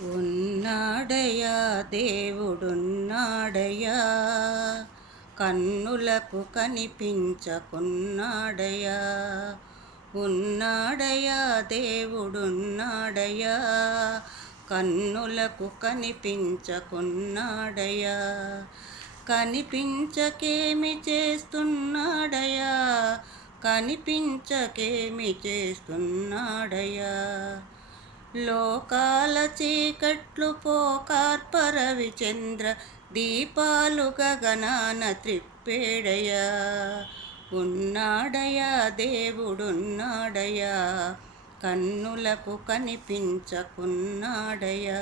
ఉన్నాడయా దేవుడున్నాడయా, కన్నులకు కనిపించకున్నాడయా. ఉన్నాడయా దేవుడున్నాడయా, కన్నులకు కనిపించకున్నాడయా. కనిపించకేమి చేస్తున్నాడయా, కనిపించకేమి చేస్తున్నాడయా. లోకాల చీకట్లు పోకార్ప రవిచంద్ర దీపాలు గగనాన త్రిప్పేడయా. ఉన్నాడయా దేవుడున్నాడయా, కన్నులకు కనిపించకున్నాడయా.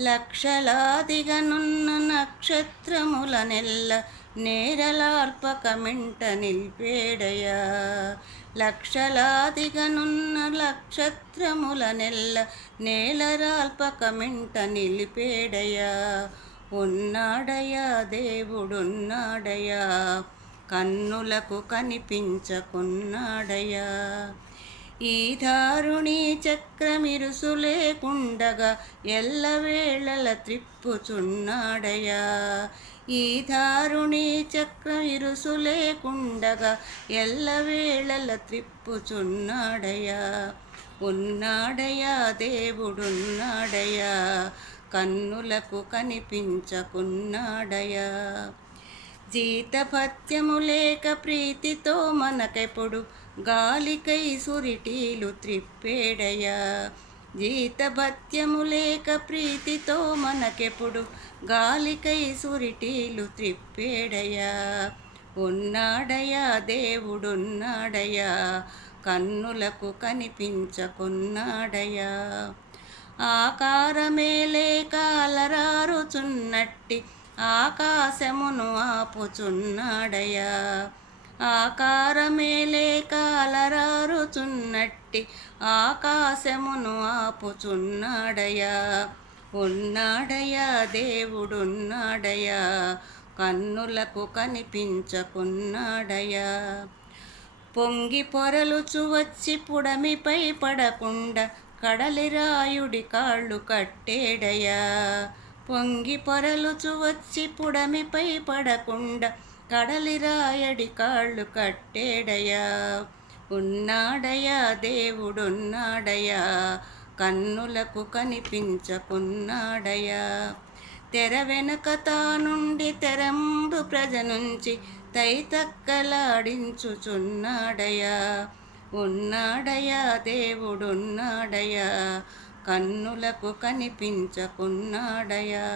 లక్షలాదిగనున్న నక్షత్రముల నెల్ల నేరలార్పకమింట నిల్పేడయా. లక్షలాదిగనున్న నక్షత్రముల నెల్ల నేలరాల్పకమింట నిలిపేడయా. ఉన్నాడయా దేవుడున్నాడయా, కన్నులకు కనిపించకున్నాడయా. ఈ దారుణి చక్రమిరుసు లేకుండగా ఎల్లవేళల త్రిప్పుచున్నాడయా. ఈ దారుణి చక్రమిరుసు లేకుండగా ఎల్లవేళల త్రిప్పుచున్నాడయా. ఉన్నాడయా దేవుడున్నాడయా, కన్నులకు కనిపించకున్నాడయా. జీతభత్యము లేక ప్రీతితో మనకెప్పుడు గాలికై సురిటీలు త్రిప్పేడయా. జీతభత్యము లేక ప్రీతితో మనకెప్పుడు గాలికై సురిటీలు త్రిప్పేడయా. ఉన్నాడయా దేవుడున్నాడయా, కన్నులకు కనిపించకున్నాడయా. ఆకారమే లేక అలరారుచున్నట్టి ఆకాశమును ఆపుచున్నాడయా. ఆకారమే లేక అలరారుచున్నట్టి ఆకాశమును ఆపుచున్నాడయా. ఉన్నాడయా దేవుడున్నాడయా, కన్నులకు కనిపించకున్నాడయా. పొంగి పొరలుచు వచ్చి పుడమిపై పడకుండా కడలిరాయుడి కాళ్ళు కట్టేడయా. పొంగి పొరలుచు వచ్చి పుడమిపై పడకుండా కడలిరాయడి కాళ్ళు కట్టేడయా. ఉన్నాడయా దేవుడున్నాడయా, కన్నులకు కనిపించకున్నాడయా. తెర వెనుక తానుండి తెరంబు ప్రజ నుంచి తైతక్కలాడించుచున్నాడయా. ఉన్నాడయా దేవుడున్నాడయా, కన్నులకు కనిపించకున్నాడయా.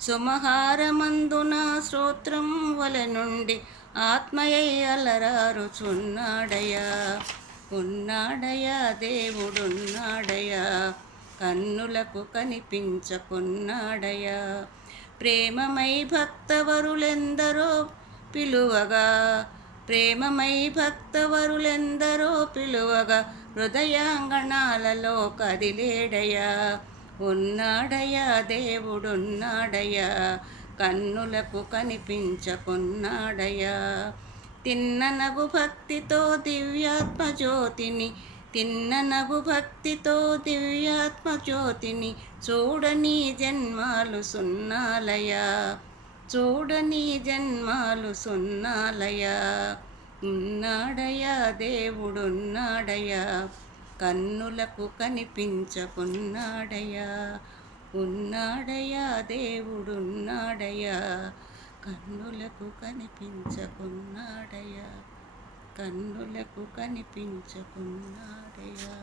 సుమహారమందున స్తోత్రం వల నుండి ఆత్మయై అలరారుచున్నాడయా. ఉన్నాడయా దేవుడున్నాడయా, కన్నులకు కనిపించకున్నాడయా. ప్రేమమై భక్తవరులెందరో పిలువగా, ప్రేమమై భక్తవరులెందరో పిలువగా హృదయాంగణాలలో కదిలేడయా. ఉన్నాడయా దేవుడున్నాడయా, కన్నులకు కనిపించకున్నాడయా. తిన్ననగు భక్తితో దివ్యాత్మజ్యోతిని, తిన్ననగు భక్తితో దివ్యాత్మజ్యోతిని చూడని జన్మాలు సున్నాలయా. చూడని జన్మాలు సున్నాలయా. ఉన్నాడయా దేవుడున్నాడయా, కన్నులకు కనిపించకున్నాడయా. ఉన్నాడయా దేవుడున్నాడయా, కన్నులకు కనిపించకున్నాడయా. కన్నులకు కనిపించకున్నాడయా.